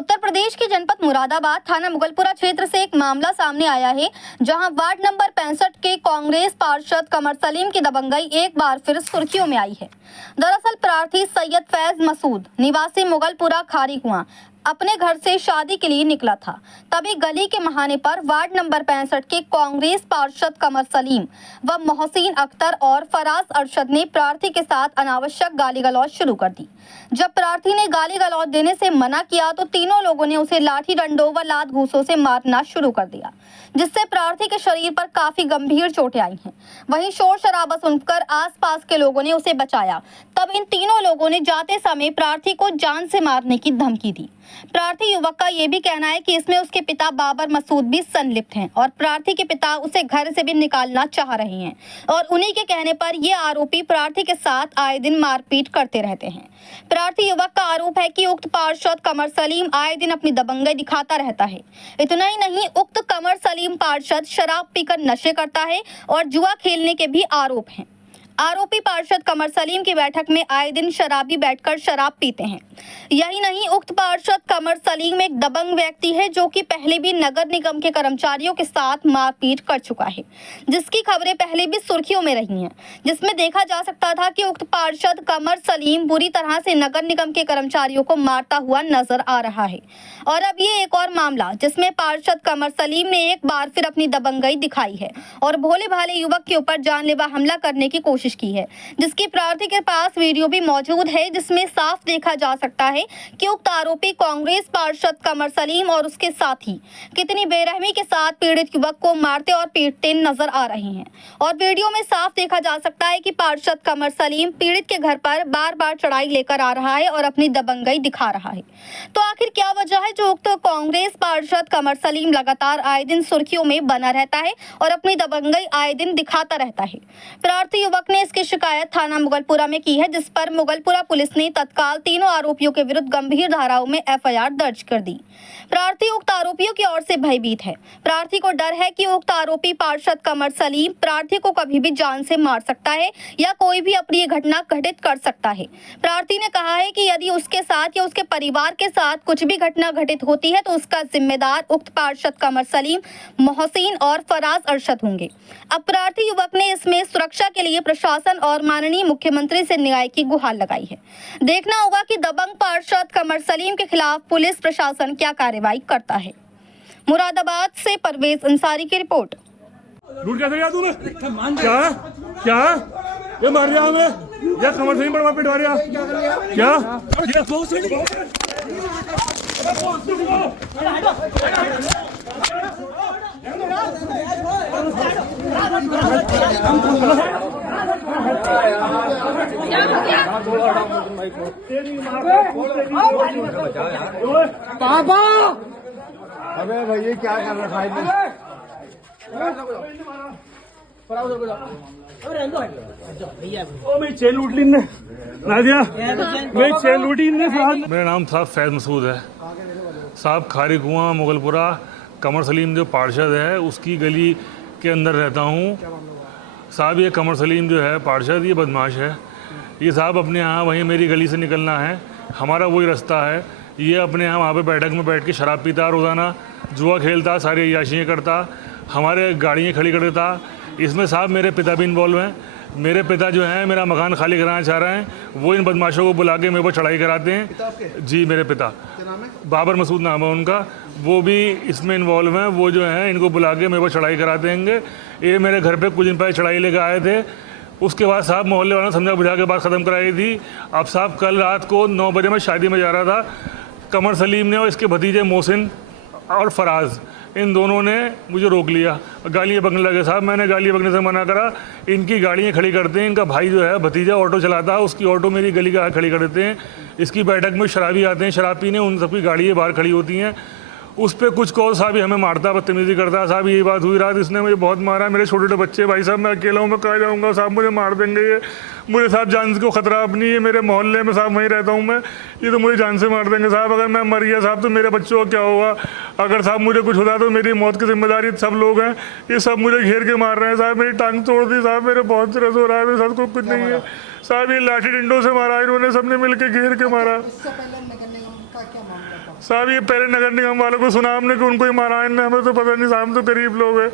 उत्तर प्रदेश के जनपद मुरादाबाद थाना मुगलपुरा क्षेत्र से एक मामला सामने आया है, जहां वार्ड नंबर 65 के कांग्रेस पार्षद कमर सलीम की दबंगई एक बार फिर सुर्खियों में आई है। दरअसल प्रार्थी सैयद फैज मसूद निवासी मुगलपुरा खारी कुआं अपने घर से शादी के लिए निकला था। तभी गली के महाने पर वार्ड नंबर 65 के कांग्रेस पार्षद कमर सलीम व मोहसिन अख्तर और फराज अरशद ने प्रार्थी के साथ अनावश्यक गाली गलौज शुरू कर दी। जब प्रार्थी ने गाली गलौज देने से मना किया तो तीनों लोगों ने उसे लाठी डंडों व लात घूंसों से मारना शुरू कर दिया, जिससे प्रार्थी के शरीर पर काफी गंभीर चोटें आई हैं। वहीं शोर शराबा सुनकर आसपास के लोगों ने उसे बचाया। तब इन तीनों लोगों ने जाते समय प्रार्थी को जान से मारने की धमकी दी। प्रार्थी युवक का ये भी कहना है कि इसमें उसके पिता बाबर मसूद भी संलिप्त हैं और प्रार्थी के पिता उसे घर से भी निकालना चाह रहे हैं और उन्हीं के कहने पर ये आरोपी प्रार्थी के साथ आए दिन मारपीट करते रहते हैं। प्रार्थी युवक का आरोप है कि उक्त पार्षद कमर सलीम आए दिन अपनी दबंगई दिखाता रहता है। इतना ही नहीं, उक्त कमर सलीम पार्षद शराब पीकर नशे करता है और जुआ खेलने के भी आरोप हैं। आरोपी पार्षद कमर सलीम की बैठक में आए दिन शराबी बैठकर शराब पीते हैं। यही नहीं, उक्त पार्षद कमर सलीम एक दबंग व्यक्ति है जो कि पहले भी नगर निगम के कर्मचारियों के साथ मारपीट कर चुका है, जिसकी खबरें पहले भी सुर्खियों में रही हैं, जिसमें देखा जा सकता था कि उक्त पार्षद कमर सलीम बुरी तरह से नगर निगम के कर्मचारियों को मारता हुआ नजर आ रहा है। और अब ये एक और मामला जिसमें पार्षद कमर सलीम ने एक बार फिर अपनी दबंगई दिखाई है और भोले भाले युवक के ऊपर जानलेवा हमला करने की कोशिश की है, जिसकी प्रार्थी के पास वीडियो भी मौजूद है, जिसमें साफ देखा जा सकता है कि उक्त आरोपी कांग्रेस पार्षद कमर सलीम और उसके साथी कितनी बेरहमी के साथ पीड़ित युवक को मारते और पीटते नजर आ रहे हैं। और वीडियो में साफ देखा जा सकता है कि पार्षद कमर सलीम पीड़ित के घर पर बार बार चढ़ाई लेकर आ रहा है और अपनी दबंगई दिखा रहा है। तो आखिर क्या वजह है जो उक्त कांग्रेस पार्षद कमर सलीम लगातार आए दिन सुर्खियों में बना रहता है और अपनी दबंगई आए दिन दिखाता रहता है? प्रार्थी युवक ने इसकी शिकायत थाना मुगलपुरा में की है, जिस पर मुगलपुरा पुलिस ने तत्काल तीनों आरोपियों के विरुद्ध गंभीर धाराओं में एफआईआर दर्ज कर दी। प्रार्थी उक्त आरोपियों की ओर से भयभीत है। प्रार्थी को डर है कि उक्त आरोपी पार्षद कमर सलीम प्रार्थी को कभी भी जान से मार सकता है या कोई भी अप्रिय घटना घटित कर सकता है। प्रार्थी ने कहा है कि यदि उसके साथ या उसके परिवार के साथ कुछ भी घटना घटित होती है तो उसका जिम्मेदार उक्त पार्षद कमर सलीम, मोहसिन और फराज अरशद होंगे। अब प्रार्थी युवक ने इसमें सुरक्षा के लिए प्रशासन और माननीय मुख्यमंत्री से न्याय की गुहार लगाई है। देखना होगा कि दबंग पार्षद कमर सलीम के खिलाफ पुलिस प्रशासन क्या कार्रवाई करता है। मुरादाबाद से परवेज अंसारी की रिपोर्ट। लूट कैसे गया तूने? क्या क्या ये मार रहा हमें? ये कमर सलीम पर पिटवा रहा क्या? पापा, अबे भैया क्या कर रखा है? मेरी चेन लूट ली ने नादिया, मेरी चेन लूटी ने। मेरा नाम साहब फैज मसूद है साहब, खारी कुआं मुगलपुरा कमर सलीम जो पार्षद है उसकी गली के अंदर रहता हूँ साहब। ये कमर सलीम जो है पार्षद, ये बदमाश है। ये साहब अपने यहाँ वहीं मेरी गली से निकलना है, हमारा वही रास्ता है। ये अपने यहाँ वहाँ पे बैठक में बैठ के शराब पीता, रोज़ाना जुआ खेलता, सारी अय्याशियाँ करता, हमारे गाड़ियाँ खड़ी कर देता। इसमें साहब मेरे पिता भी इन्वॉल्व हैं। मेरे पिता जो हैं मेरा मकान खाली कराना चाह रहे हैं, वो इन बदमाशों को बुला के मेरे पर चढ़ाई कराते हैं। जी मेरे पिता बाबर मसूद नाम है उनका, वो भी इसमें इन्वॉल्व हैं। वो जो हैं इनको बुला के मेरे पर चढ़ाई कराते हैं। ये मेरे घर पे कुछ दिन पहले चढ़ाई लेकर आए थे, उसके बाद साहब मोहल्ले वालों ने समझा बुझा के बात ख़त्म कराई थी। अब साहब कल रात को 9 बजे मैं शादी में जा रहा था, कमर सलीम ने और इसके भतीजे मोहसिन और फराज, इन दोनों ने मुझे रोक लिया, गालियाँ बकने लगे साहब। मैंने गालियाँ बकने से मना करा। इनकी गाड़ियाँ खड़ी करते हैं, इनका भाई जो है भतीजा ऑटो चलाता है, उसकी ऑटो मेरी गली के आगे खड़ी कर देते हैं। इसकी बैठक में शराबी आते हैं शराब पीने, उन सबकी गाड़ियाँ बाहर खड़ी होती हैं। उस पर कुछ कहो साहब हमें मारता, बदतमीजी करता साहब। यही बात हुई रात, इसने मुझे बहुत मारा। मेरे छोटे छोटे बच्चे, भाई साहब मैं अकेला हूँ, मैं कहाँ जाऊँगा साहब, मुझे मार देंगे ये। मुझे साहब जान को खतरा अपनी है, मेरे मोहल्ले में साहब वहीं रहता हूँ मैं, ये तो मुझे जान से मार देंगे साहब। अगर मैं मर गया साहब तो मेरे बच्चों का क्या होगा? अगर साहब मुझे कुछ होता तो मेरी मौत की जिम्मेदारी सब लोग हैं। ये सब मुझे घेर के मार रहे हैं साहब, मेरी टांग तोड़ दी साहब, मेरे बहुत दर्द हो रहा है, मेरे साथ को कुछ नहीं है साहब। ये लाठी डंडों से मारा, इन्होंने सबने मिल के घेर के मारा। साहब ये पहले नगर निगम वालों को सुना हमने कि उनको ही मारा इनने, हमें तो पता नहीं साहब, हम तो गरीब लोग हैं।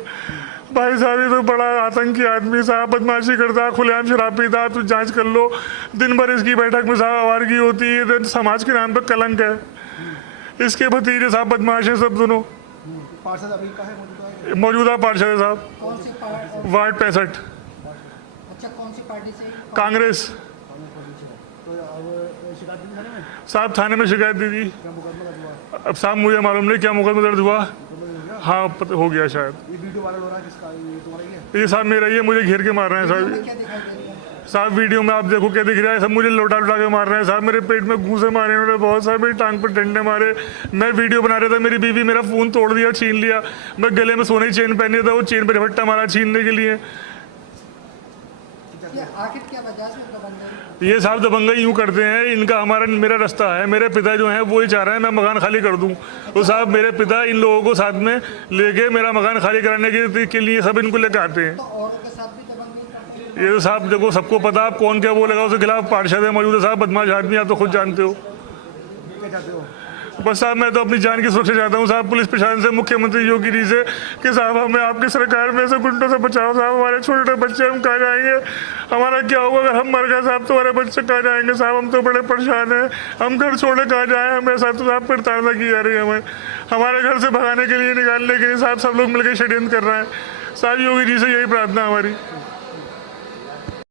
भाई साहब ये तो बड़ा आतंकी आदमी साहब, बदमाशी करता, खुलेआम शराब पीता, तो जांच कर लो। दिन भर इसकी बैठक में साहब आवारगी होती है, तो समाज के नाम पर कलंक है। इसके भतीजे साहब बदमाश हैं सब दोनों। पार्षद अभी का है मौजूदा पार्षद है साहब, कौन सी पार्टी? वार्ड 65, अच्छा, कौन सी पार्टी से? कांग्रेस। तो अब शिकायत दी थाने में? साहब थाने में शिकायत दी थी। क्या मुकदमा दर्ज हुआ? अब साहब मुझे मालूम नहीं क्या मुकदमा दर्ज हुआ। हाँ हो गया शायद। ये वीडियो वायरल हो रहा है किसका? ये तुम्हारा ही है? ये साहब मेरा ही है, मुझे घेर के मार रहे हैं साहब। क्या दिखाई दे रहा है? साहब वीडियो में आप देखो क्या दिख रहा है, सब मुझे लौटा लौटा के मार रहे हैं साहब। मेरे पेट में घूंसे मारे उन्होंने बहुत सारे, मेरी टांग पर डंडे मारे। मैं वीडियो बना रहा था, मेरी बीवी मेरा फ़ोन तोड़ दिया, छीन लिया। मैं गले में सोने की चेन पहनी था, वो चेन पर झपट्टा मारा छीनने के लिए। आखिर क्या वजह से दबंगई? ये साहब दबंगई यूँ करते हैं, इनका हमारा मेरा रास्ता है। मेरे पिता जो हैं वो ही चाह रहे हैं मैं मकान खाली कर दूं। तो साहब मेरे पिता इन लोगों को साथ में लेके मेरा मकान खाली कराने के लिए सब इनको लेकर आते हैं। तो औरों के साथ भी दबंगई करते हैं? ये तो साहब देखो सबको पता, आप कौन क्या बोलेगा उसके खिलाफ पार्षद है मौजूद है साहब, बदमाश आदमी, आप तो खुद जानते हो। क्या चाहते हो? बस साहब मैं तो अपनी जान की सुरक्षा चाहता हूँ साहब, पुलिस प्रशासन से, मुख्यमंत्री योगी जी से कि साहब हमें आपकी सरकार में से गुंडों से बचाओ साहब। हमारे छोटे छोटे बच्चे हम कहाँ जाएंगे, हमारा क्या होगा अगर हम मर गए साहब, तो हमारे बच्चे कहाँ जाएंगे साहब, हम तो बड़े परेशान हैं। हम घर छोड़े कहाँ जाएँ, हमें साहब तो साहब प्रताड़ना की जा रही है हमें, हमारे घर से भगाने के लिए, निकालने के लिए साहब सब लोग मिलकर षड्यंत्र कर रहे हैं साहब। योगी जी से यही प्रार्थना हमारी।